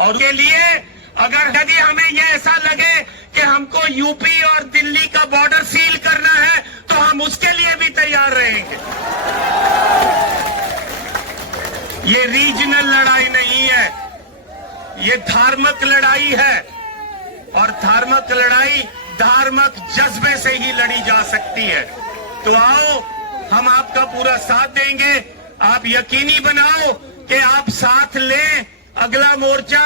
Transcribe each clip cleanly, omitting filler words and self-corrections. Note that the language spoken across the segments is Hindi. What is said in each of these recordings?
और के लिए अगर यदि हमें ये ऐसा लगे कि हमको यूपी और दिल्ली का बॉर्डर सील करना है तो हम उसके लिए भी तैयार रहेंगे। ये रीजनल लड़ाई नहीं है, ये धार्मिक लड़ाई है और धार्मिक लड़ाई धार्मिक जज्बे से ही लड़ी जा सकती है। तो आओ, हम आपका पूरा साथ देंगे। आप यकीनी बनाओ कि आप साथ लें। अगला मोर्चा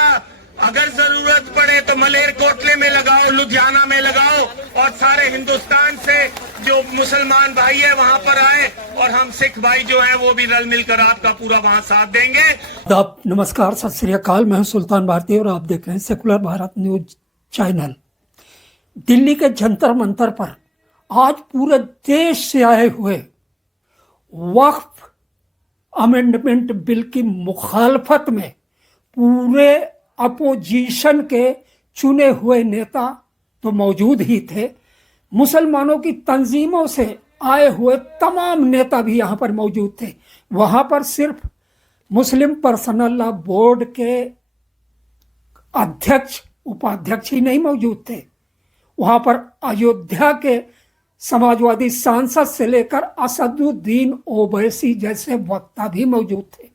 अगर जरूरत पड़े तो मलेरकोटले में लगाओ, लुधियाना में लगाओ और सारे हिंदुस्तान से जो मुसलमान भाई है वहां पर आए और हम सिख भाई जो हैं वो भी रल मिलकर आपका पूरा वहां साथ देंगे। आप नमस्कार, सत श्री अकाल। मैं हूं सुल्तान भारती और आप देख रहे हैं secular Bharat news channel. Delhi के जंतर मंतर पर आज पूरे देश से आए हुए वक्फ अमेंडमेंट बिल की मुखालफत में पूरे अपोजिशन के चुने हुए नेता तो मौजूद ही थे, मुसलमानों की तंजीमों से आए हुए तमाम नेता भी यहाँ पर मौजूद थे। वहाँ पर सिर्फ मुस्लिम पर्सनल लॉ बोर्ड के अध्यक्ष उपाध्यक्ष ही नहीं मौजूद थे, वहाँ पर अयोध्या के समाजवादी सांसद से लेकर असदुद्दीन ओवैसी जैसे वक्ता भी मौजूद थे।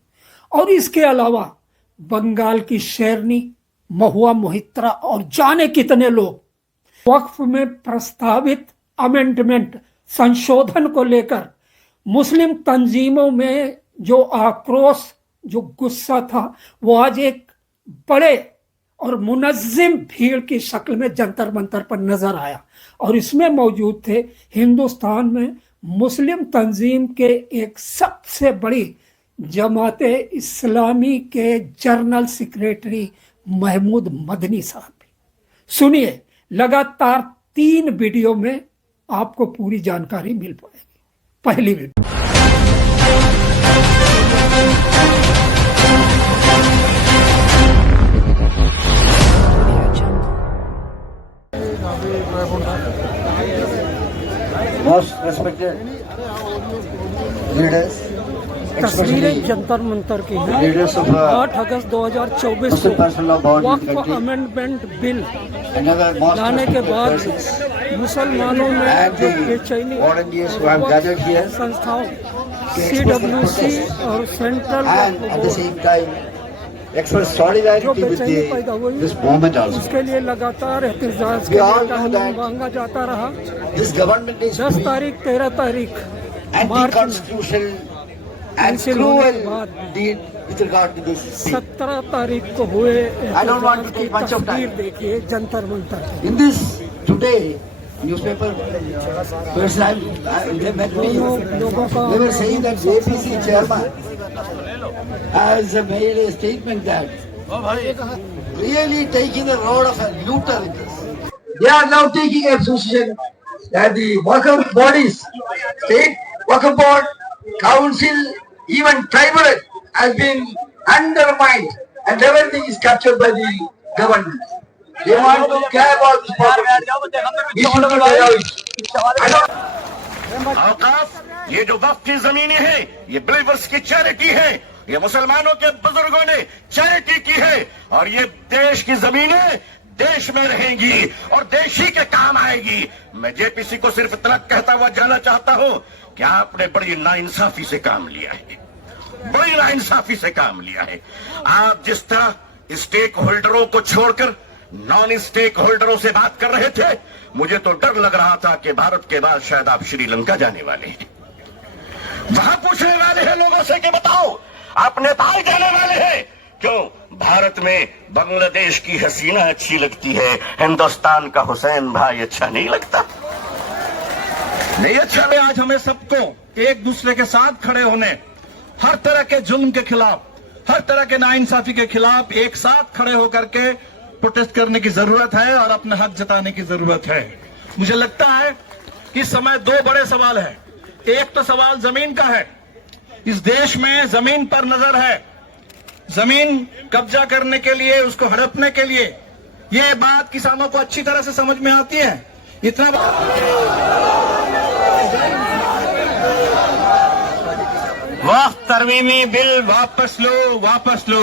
और इसके अलावा बंगाल की शेरनी, महुआ मोहित्रा और जाने कितने लोग वक्फ में प्रस्तावित अमेंडमेंट संशोधन को लेकर मुस्लिम तंजीमों में जो आक्रोश, जो गुस्सा था, वो आज एक बड़े और मुनज़्ज़िम भीड़ की शक्ल में जंतर मंतर पर नजर आया। और इसमें मौजूद थे हिंदुस्तान में मुस्लिम तंजीम के एक सबसे बड़ी जमाते इस्लामी के जनरल सेक्रेटरी महमूद मदनी साहब भी। सुनिए, लगातार 3 वीडियो में आपको पूरी जानकारी मिल पाएगी। पहली वीडियो, Most respected leaders, तस्वीरें जंतर मंतर की हैं। 8 अगस्त 2024 को वक्फ अमेंडमेंट बिल लाने के बाद मुसलमानों में जो बेचैनी संस्थाओं CWC और central express solidarity with this movement also. उसके लिए लगातार एहतजाज के लिए मांगा जाता रहा। This government is 10 तारीख 13 तारीख anti-constitutional and cruel deed with regard to this. 17 तारीख को हुए I don't want to take much of time. देखिए Jantar Mantar. In this today newspaper person they met me. They were saying that JPC chairman has made a statement that really taking the road of a looter with this. They are now taking a position that the worker bodies, state worker board, council, even tribunal has been undermined and everything is captured by the government. They want to care about this property. We should not allow it. औकाफ, ये जो वक्फ की जमीनें हैं, ये बिलीवर्स की चैरिटी है, ये मुसलमानों के बुजुर्गों ने चैरिटी की है और ये देश की जमीनें देश में रहेंगी और देश ही के काम आएगी। मैं जेपीसी को सिर्फ इतना कहता हुआ जाना चाहता हूं कि आपने बड़ी नाइंसाफी से काम लिया है, बड़ी नाइंसाफी से काम लिया है। आप जिस तरह स्टेक होल्डरों को छोड़कर नॉन स्टेक होल्डरों से बात कर रहे थे, मुझे तो डर लग रहा था कि भारत के बाद शायद आप श्रीलंका जाने वाले हैं। वहां पूछने वाले हैं लोगों से कि बताओ आप नेपाल जाने वाले हैं क्यों? भारत में बांग्लादेश की हसीना अच्छी लगती है, हिंदुस्तान का हुसैन भाई अच्छा नहीं लगता? नहीं अच्छा है। आज हमें सबको एक दूसरे के साथ खड़े होने, हर तरह के जुल्म के खिलाफ, हर तरह के नाइंसाफी के खिलाफ एक साथ खड़े होकर के प्रोटेस्ट करने की जरूरत है और अपना हक जताने की जरूरत है। मुझे लगता है कि इस समय 2 बड़े सवाल हैं। एक तो सवाल जमीन का है, इस देश में जमीन पर नजर है, जमीन कब्जा करने के लिए, उसको हड़पने के लिए। ये बात किसानों को अच्छी तरह से समझ में आती है। इतना वक्फ तरमीमी बिल वापस लो, वापस लो।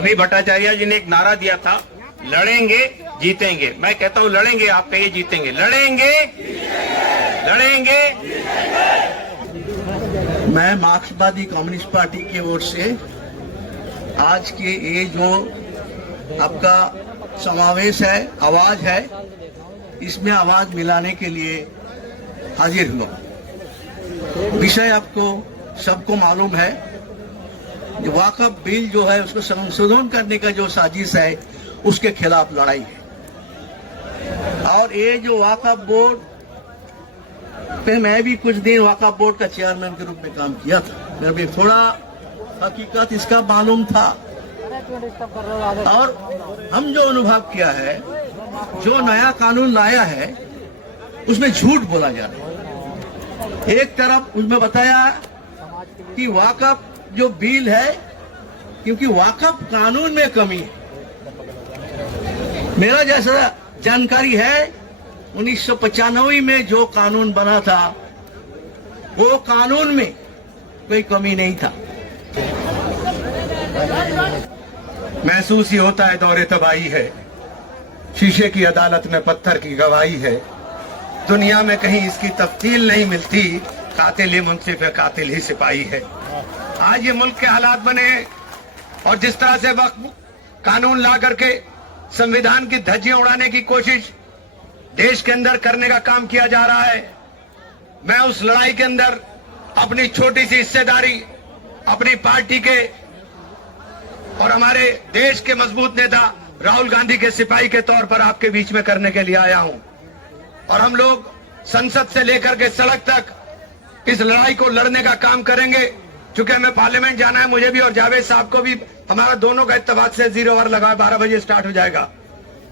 अभी भट्टाचार्य जी ने एक नारा दिया था, लड़ेंगे जीतेंगे। मैं कहता हूं लड़ेंगे, आप कहिए जीतेंगे। लड़ेंगे लड़ेंगे। मैं मार्क्सवादी कम्युनिस्ट पार्टी की ओर से आज के ये जो आपका समावेश है, आवाज है, इसमें आवाज मिलाने के लिए हाजिर हुआ। विषय आपको सबको मालूम है, जो वाकफ बिल जो है उसको संशोधन करने का जो साजिश है उसके खिलाफ लड़ाई है। और ये जो वाकफ बोर्ड पे मैं भी कुछ दिन वाकफ बोर्ड का चेयरमैन के रूप में काम किया था, मेरे भी थोड़ा हकीकत इसका मालूम था। और हम जो अनुभव किया है, जो नया कानून लाया है उसमें झूठ बोला जा रहा है। एक तरफ उसमें बताया कि वाकफ जो बिल है, क्योंकि वाकफ कानून में कमी है। मेरा जैसा जानकारी है 1995 में जो कानून बना था वो कानून में कोई कमी नहीं था। महसूस ही होता है दौरे तबाही है, शीशे की अदालत में पत्थर की गवाही है। दुनिया में कहीं इसकी तफ्सील नहीं मिलती, कातिल ही मुंसिफ है, कातिल ही सिपाही है। आज ये मुल्क के हालात बने हैं और जिस तरह से वक्त कानून ला करके संविधान की धज्जियां उड़ाने की कोशिश देश के अंदर करने का काम किया जा रहा है, मैं उस लड़ाई के अंदर अपनी छोटी सी हिस्सेदारी अपनी पार्टी के और हमारे देश के मजबूत नेता राहुल गांधी के सिपाही के तौर पर आपके बीच में करने के लिए आया हूं। और हम लोग संसद से लेकर के सड़क तक इस लड़ाई को लड़ने का काम करेंगे। चूंकि हमें पार्लियामेंट जाना है, मुझे भी और जावेद साहब को भी, हमारा दोनों का इत्तेफाक से 0 आवर लगा, 12 बजे स्टार्ट हो जाएगा।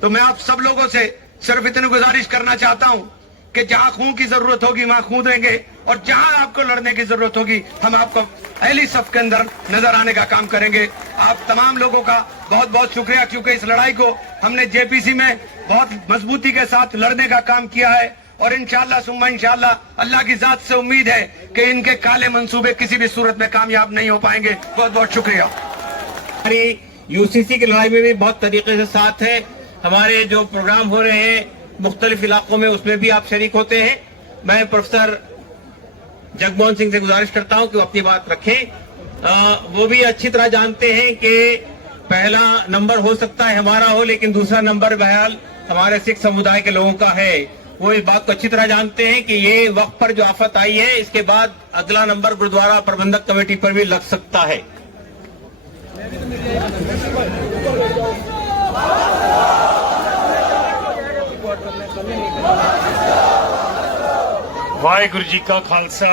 तो मैं आप सब लोगों से सिर्फ इतनी गुजारिश करना चाहता हूं कि जहां खून की जरूरत होगी वहां खून देंगे, और जहां आपको लड़ने की जरूरत होगी हम आपको पहली सफ के अंदर नजर आने का काम करेंगे। आप तमाम लोगों का बहुत बहुत शुक्रिया, क्योंकि इस लड़ाई को हमने जेपीसी में बहुत मजबूती के साथ लड़ने का काम किया है। और इंशाअल्लाह सुम्मा इंशाअल्लाह अल्लाह की जात से उम्मीद है कि इनके काले मंसूबे किसी भी सूरत में कामयाब नहीं हो पाएंगे। बहुत बहुत शुक्रिया। हमारी यूसीसी की लड़ाई में भी बहुत तरीके से साथ है। हमारे जो प्रोग्राम हो रहे हैं मुख्तलिफ इलाकों में, उसमें भी आप शरीक होते हैं। मैं प्रोफेसर जगमोहन सिंह से गुजारिश करता हूं कि वो अपनी बात रखें। वो भी अच्छी तरह जानते हैं कि पहला नंबर हो सकता है हमारा हो, लेकिन दूसरा नंबर बहरहाल हमारे सिख समुदाय के लोगों का है। वो इस बात को अच्छी तरह जानते हैं कि ये वक्त पर जो आफत आई है, इसके बाद अगला नंबर गुरुद्वारा प्रबंधक कमेटी पर भी लग सकता है। वाहिगुरु जी का खालसा,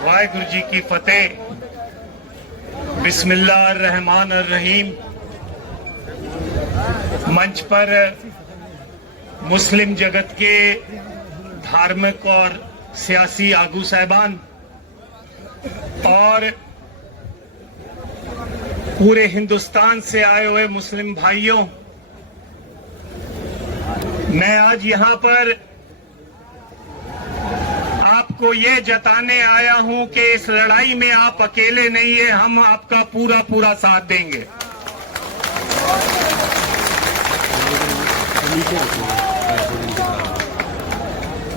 वाहिगुरु जी की फतेह। बिस्मिल्लाह रहमान रहीम। मंच पर मुस्लिम जगत के धार्मिक और सियासी आगू साहबान और पूरे हिंदुस्तान से आए हुए मुस्लिम भाइयों, मैं आज यहां पर आपको ये जताने आया हूं कि इस लड़ाई में आप अकेले नहीं है, हम आपका पूरा पूरा साथ देंगे।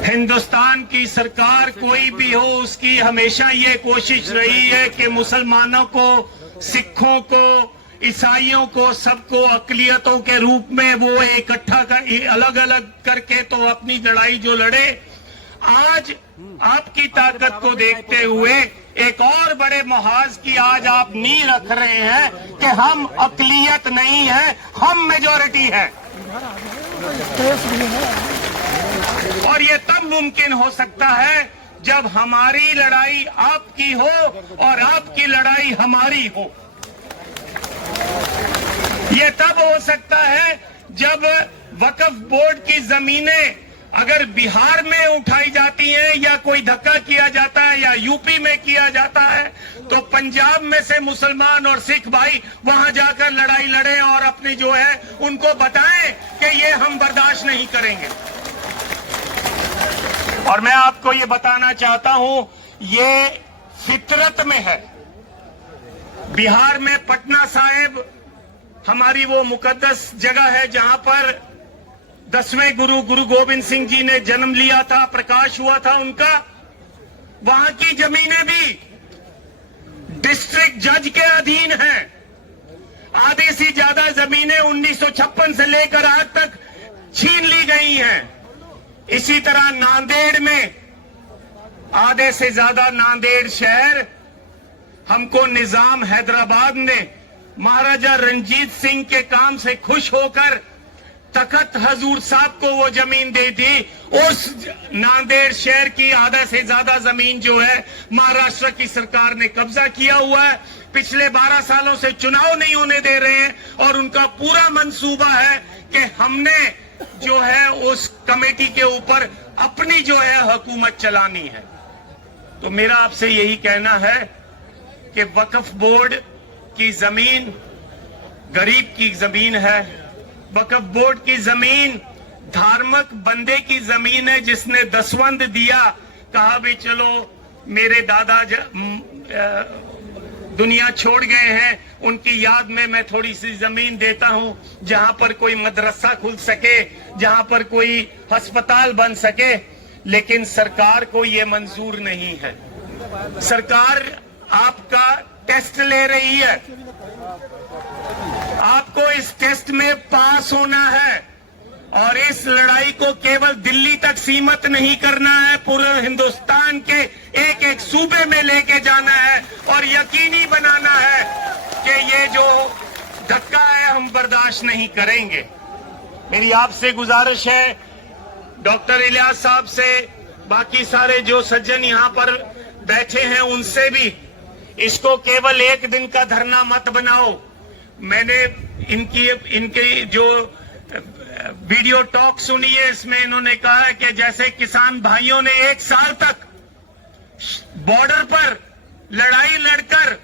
हिंदुस्तान की सरकार कोई भी हो, उसकी हमेशा ये कोशिश रही है कि मुसलमानों को, सिखों को, ईसाइयों को, सबको अकलियतों के रूप में वो इकट्ठा कर, अलग अलग करके तो अपनी लड़ाई जो लड़े। आज आपकी ताकत को देखते हुए एक और बड़े मुहाज की आज आप नींव रख रहे हैं कि हम अकलियत नहीं है, हम मेजॉरिटी है। और ये तब मुमकिन हो सकता है जब हमारी लड़ाई आपकी हो और आपकी लड़ाई हमारी हो। ये तब हो सकता है जब वक्फ बोर्ड की जमीनें अगर बिहार में उठाई जाती हैं या कोई धक्का किया जाता है या यूपी में किया जाता है, तो पंजाब में से मुसलमान और सिख भाई वहां जाकर लड़ाई लड़ें और अपनी जो है उनको बताएं कि ये हम बर्दाश्त नहीं करेंगे। और मैं आपको ये बताना चाहता हूं, ये फितरत में है। बिहार में पटना साहिब हमारी वो मुकद्दस जगह है जहां पर 10वें गुरु गुरु गोविंद सिंह जी ने जन्म लिया था, प्रकाश हुआ था उनका। वहां की जमीनें भी डिस्ट्रिक्ट जज के अधीन हैं। आधे से ज्यादा जमीनें 1956 से लेकर आज तक छीन ली गई हैं। इसी तरह नांदेड़ में आधे से ज्यादा नांदेड़ शहर हमको निजाम हैदराबाद ने महाराजा रंजीत सिंह के काम से खुश होकर तखत हजूर साहब को वो जमीन दी थी। उस नांदेड़ शहर की आधा से ज्यादा जमीन जो है महाराष्ट्र की सरकार ने कब्जा किया हुआ है। पिछले 12 सालों से चुनाव नहीं होने दे रहे हैं और उनका पूरा मंसूबा है कि हमने जो है उस कमेटी के ऊपर अपनी जो है हुकूमत चलानी है। तो मेरा आपसे यही कहना है कि वक्फ बोर्ड की जमीन गरीब की जमीन है। वक्फ बोर्ड की जमीन धार्मिक बंदे की जमीन है जिसने दसवंध दिया, कहा भी चलो मेरे दादा दुनिया छोड़ गए हैं, उनकी याद में मैं थोड़ी सी जमीन देता हूं जहां पर कोई मदरसा खुल सके, जहां पर कोई अस्पताल बन सके। लेकिन सरकार को ये मंजूर नहीं है। सरकार आपका टेस्ट ले रही है। आपको इस टेस्ट में पास होना है और इस लड़ाई को केवल दिल्ली तक सीमित नहीं करना है, पूरे हिंदुस्तान के एक एक सूबे में लेके जाना है और यकीनी बनाना है कि ये जो धक्का है हम बर्दाश्त नहीं करेंगे। मेरी आपसे गुजारिश है, डॉक्टर इलियास साहब से, बाकी सारे जो सज्जन यहाँ पर बैठे हैं उनसे भी, इसको केवल एक दिन का धरना मत बनाओ। मैंने इनकी जो वीडियो टॉक सुनी है, इसमें इन्होंने कहा है कि जैसे किसान भाइयों ने 1 साल तक बॉर्डर पर लड़ाई लड़कर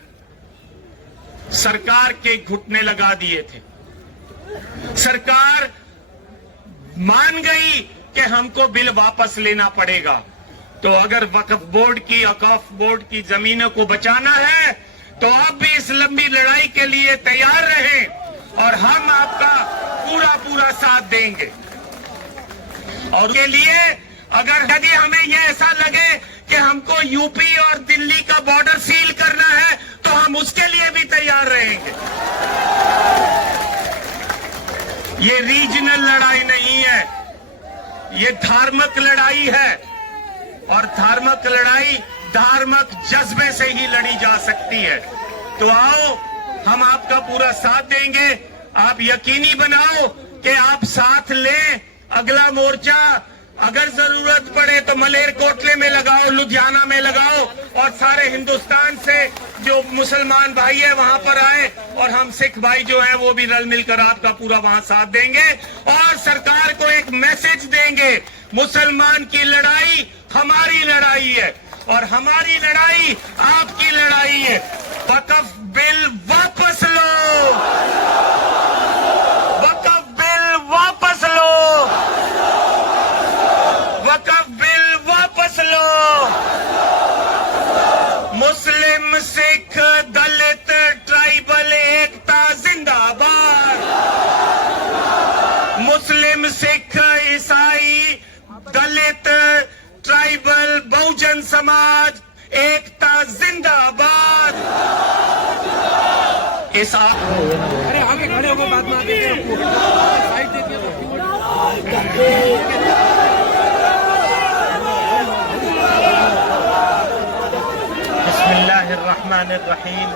सरकार के घुटने लगा दिए थे। सरकार मान गई कि हमको बिल वापस लेना पड़ेगा। तो अगर वक्फ बोर्ड की, औकाफ बोर्ड की जमीनों को बचाना है तो आप भी इस लंबी लड़ाई के लिए तैयार रहें और हम आपका पूरा साथ देंगे। और के लिए अगर यदि हमें ये ऐसा लगे कि हमको यूपी और दिल्ली का बॉर्डर सील करना है तो हम उसके लिए भी तैयार रहेंगे। ये रीजनल लड़ाई नहीं है, ये धार्मिक लड़ाई है और धार्मिक लड़ाई धार्मिक जज्बे से ही लड़ी जा सकती है। तो आओ, हम आपका पूरा साथ देंगे। आप यकीनी बनाओ कि आप साथ लें। अगला मोर्चा अगर जरूरत पड़े तो मलेरकोटले में लगाओ, लुधियाना में लगाओ और सारे हिंदुस्तान से जो मुसलमान भाई है वहां पर आए और हम सिख भाई जो है वो भी रल मिलकर आपका पूरा वहां साथ देंगे और सरकार को एक मैसेज देंगे, मुसलमान की लड़ाई हमारी लड़ाई है और हमारी लड़ाई आपकी लड़ाई है। वक्फ बिल वापस लो, वक्फ बिल वापस लो, वक्फ बिल वापस लो। मुस्लिम, सिख, दलित, ट्राइबल एकता जिंदाबाद। मुस्लिम, सिख, ईसाई, दलित, ट्राइबल, बहुजन समाज एकता जिंदाबाद। इस अरे आगे खड़े होकर बात में आगे साइड देती है बिस्मिल्लाहिर्रहमानिर्रहीम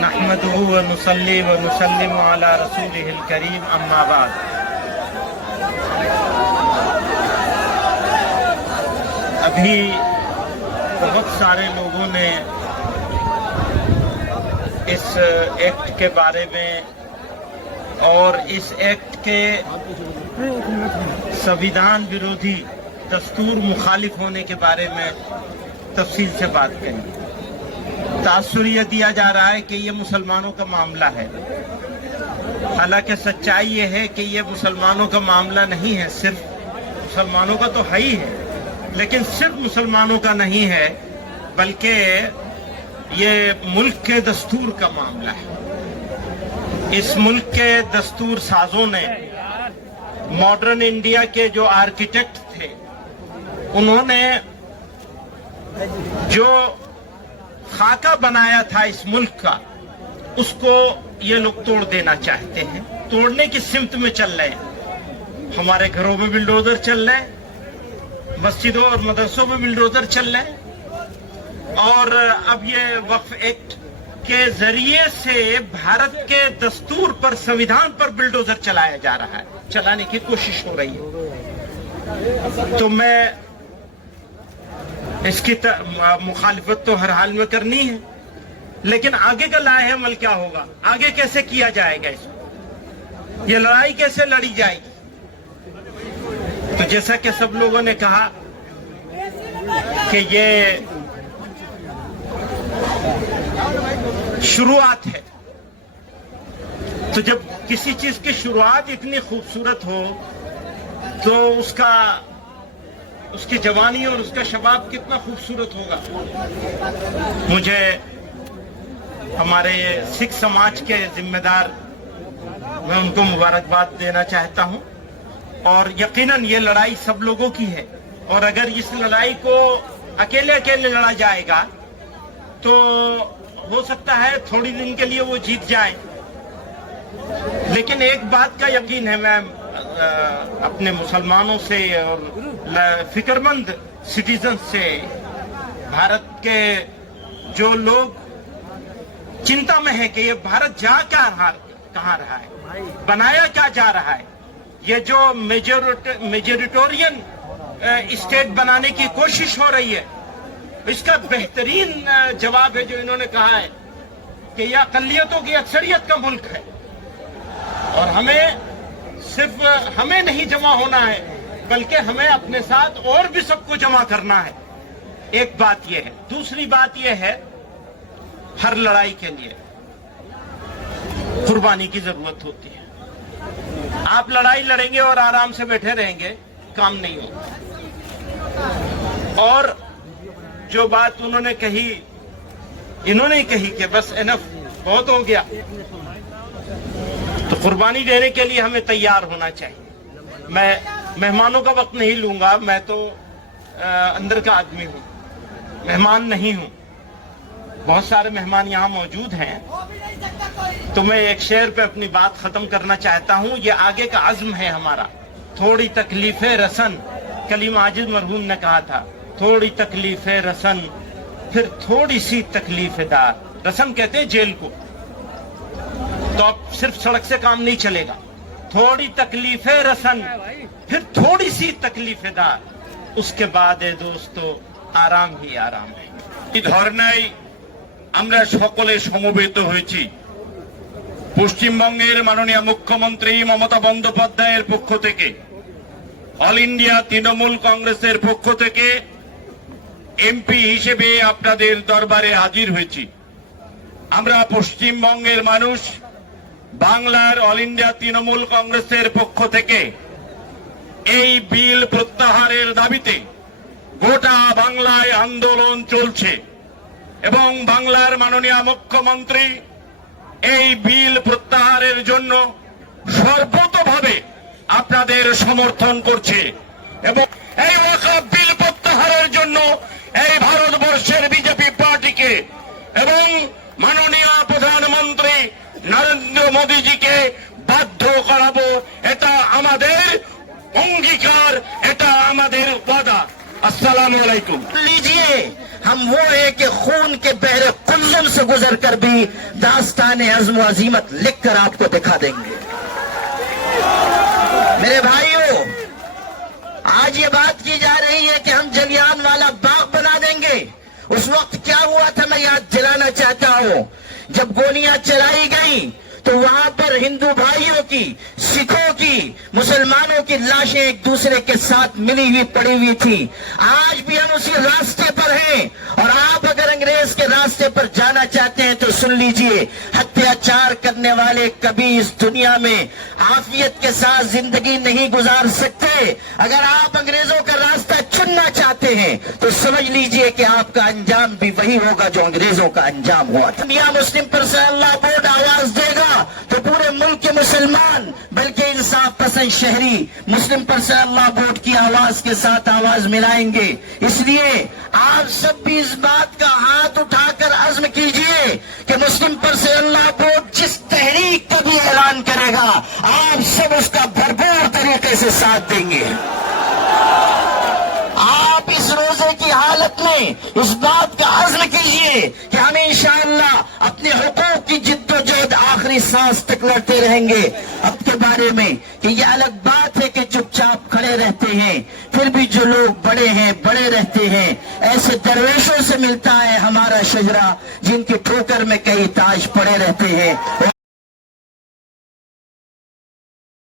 नहमदुहु व नुसल्ली व नुसल्लिमु अला रसूलिहिल करीम अम्मा बाद। अभी बहुत सारे लोगों ने इस एक्ट के बारे में और इस एक्ट के संविधान विरोधी, दस्तूर मुखालिफ होने के बारे में तफसील से बात कही। तासुर यह दिया जा रहा है कि ये मुसलमानों का मामला है, हालांकि सच्चाई ये है कि ये मुसलमानों का मामला नहीं है। सिर्फ मुसलमानों का तो है ही है, लेकिन सिर्फ मुसलमानों का नहीं है बल्कि ये मुल्क के दस्तूर का मामला है। इस मुल्क के दस्तूर साजों ने, मॉडर्न इंडिया के जो आर्किटेक्ट थे, उन्होंने जो खाका बनाया था इस मुल्क का, उसको ये लोग तोड़ देना चाहते हैं, तोड़ने की सिमत में चल रहे हैं। हमारे घरों में बिल्डोजर चल रहे हैं, मस्जिदों और मदरसों में बिल्डोजर चल रहे हैं, और अब ये वक्फ एक्ट के जरिए से भारत के दस्तूर पर, संविधान पर बिल्डोजर चलाया जा रहा है, चलाने की कोशिश हो रही है। तो मैं इसकी मुखालिफत तो हर हाल में करनी है, लेकिन आगे का लाहेअमल क्या होगा, आगे कैसे किया जाएगा, इसको ये लड़ाई कैसे लड़ी जाएगी। तो जैसा कि सब लोगों ने कहा कि ये शुरुआत है, तो जब किसी चीज की शुरुआत इतनी खूबसूरत हो तो उसकी जवानी और उसका शबाब कितना खूबसूरत होगा। मुझे हमारे सिख समाज के जिम्मेदार, मैं उनको मुबारकबाद देना चाहता हूं, और यकीनन ये लड़ाई सब लोगों की है, और अगर इस लड़ाई को अकेले अकेले लड़ा जाएगा तो हो सकता है थोड़ी दिन के लिए वो जीत जाए। लेकिन एक बात का यकीन है, मैं अपने मुसलमानों से और फिक्रमंद सिटीजन से, भारत के जो लोग चिंता में है कि ये भारत जा कहाँ रहा है, बनाया क्या जा रहा है, ये जो मेजोरिटोरियन स्टेट बनाने की कोशिश हो रही है, इसका बेहतरीन जवाब है जो इन्होंने कहा है कि यह अक़लियतों की अक्सरियत का मुल्क है, और सिर्फ हमें नहीं जमा होना है, बल्कि हमें अपने साथ और भी सबको जमा करना है। एक बात यह है। दूसरी बात यह है, हर लड़ाई के लिए कुर्बानी की जरूरत होती है। आप लड़ाई लड़ेंगे और आराम से बैठे रहेंगे, काम नहीं होगा। और जो बात उन्होंने कही, इन्होंने ही कही कि बस इनफ, बहुत हो गया, तो कुर्बानी देने के लिए हमें तैयार होना चाहिए। मैं मेहमानों का वक्त नहीं लूंगा, मैं तो अंदर का आदमी हूं, मेहमान नहीं हूं। बहुत सारे मेहमान यहां मौजूद हैं, तो मैं एक शेर पे अपनी बात खत्म करना चाहता हूं। ये आगे का अज़्म है हमारा। थोड़ी तकलीफे रसन, कलीम आजिज मरहूम ने कहा था, थोड़ी तकलीफे रसन फिर थोड़ी सी तकलीफेदार। रसन कहते हैं जेल को, तो अब सिर्फ सड़क से काम नहीं चलेगा। थोड़ी तकलीफे रसन फिर थोड़ी सी तकलीफेदार, उसके बाद दोस्तों आराम ही आराम है। এই ধর্নায় আমরা সকলে সমবেত হয়েছি পশ্চিমবঙ্গের মাননীয় মুখ্যমন্ত্রী মমতা বন্দ্যোপাধ্যায়ের পক্ষ থেকে, অল ইন্ডিয়া তৃণমূল কংগ্রেসের পক্ষ থেকে এমপি হিসেবে আপনাদের দরবারে হাজির হয়েছি। আমরা পশ্চিমবঙ্গের মানুষ বাংলার অল ইন্ডিয়া তৃণমূল কংগ্রেসের পক্ষ থেকে এই বিল প্রত্যাহারের দাবিতে গোটা বাংলায় আন্দোলন চলছে, এবং বাংলার মাননীয় মুখ্যমন্ত্রী এই বিল প্রত্যাহারের জন্য সর্বতোভাবে আপনাদের সমর্থন করছে, এবং এই ওয়াকফ বিল প্রত্যাহারের জন্য এই ভারতবর্ষের বিজেপি পার্টিকে এবং মাননীয় প্রধানমন্ত্রী নরেন্দ্র মোদীজিকে বাধ্য করাবো। এটা আমাদের অঙ্গীকার, এটা আমাদের ওয়াদা। अस्सलामु अलैकुम। लीजिए, हम वो है कि खून के बहरे कुल्लम से गुजर कर भी दास्तान अज़्म व अज़ीमत लिख कर आपको दिखा देंगे। मेरे भाइयों, आज ये बात की जा रही है कि हम जलियांवाला बाग बना देंगे। उस वक्त क्या हुआ था मैं याद दिलाना चाहता हूं। जब गोलियां चलाई गई तो वहां पर हिंदू भाइयों की, सिखों की, मुसलमानों की लाशें एक दूसरे के साथ मिली हुई पड़ी हुई थी। आज भी हम उसी रास्ते पर हैं, और आप अगर अंग्रेज के रास्ते पर जाना चाहते हैं तो सुन लीजिए, अत्याचार करने वाले कभी इस दुनिया में आफियत के साथ जिंदगी नहीं गुजार सकते। अगर आप अंग्रेजों का रास्ता चुनना चाहते हैं तो समझ लीजिए कि आपका अंजाम भी वही होगा जो अंग्रेजों का अंजाम हुआ था। दुनिया मुस्लिम पर से अल्लाह बोर्ड आवाज देगा तो पूरे मुसलमान बल्कि इंसाफ पसंद शहरी मुस्लिम पर्सन अल्लाह वोट की आवाज के साथ आवाज मिलाएंगे। इसलिए आप सब भी इस बात का हाथ उठाकर अज़्म कीजिए कि मुस्लिम पर्सन अल्लाह वोट जिस तहरीक का भी ऐलान करेगा आप सब उसका भरपूर तरीके से साथ देंगे। आप इस रोजे की हालत में इस बात का अज़्म कीजिए कि हम इंशाअल्लाह अपने हुकूक की जिद्दोजहद आखिरी सांस तक लड़ते रहेंगे। अब के बारे में कि यह अलग बात है कि चुपचाप खड़े रहते हैं, फिर भी जो लोग बड़े हैं बड़े रहते हैं, ऐसे दरवेशों से मिलता है हमारा शजरा जिनके ठोकर में कई ताज पड़े रहते हैं।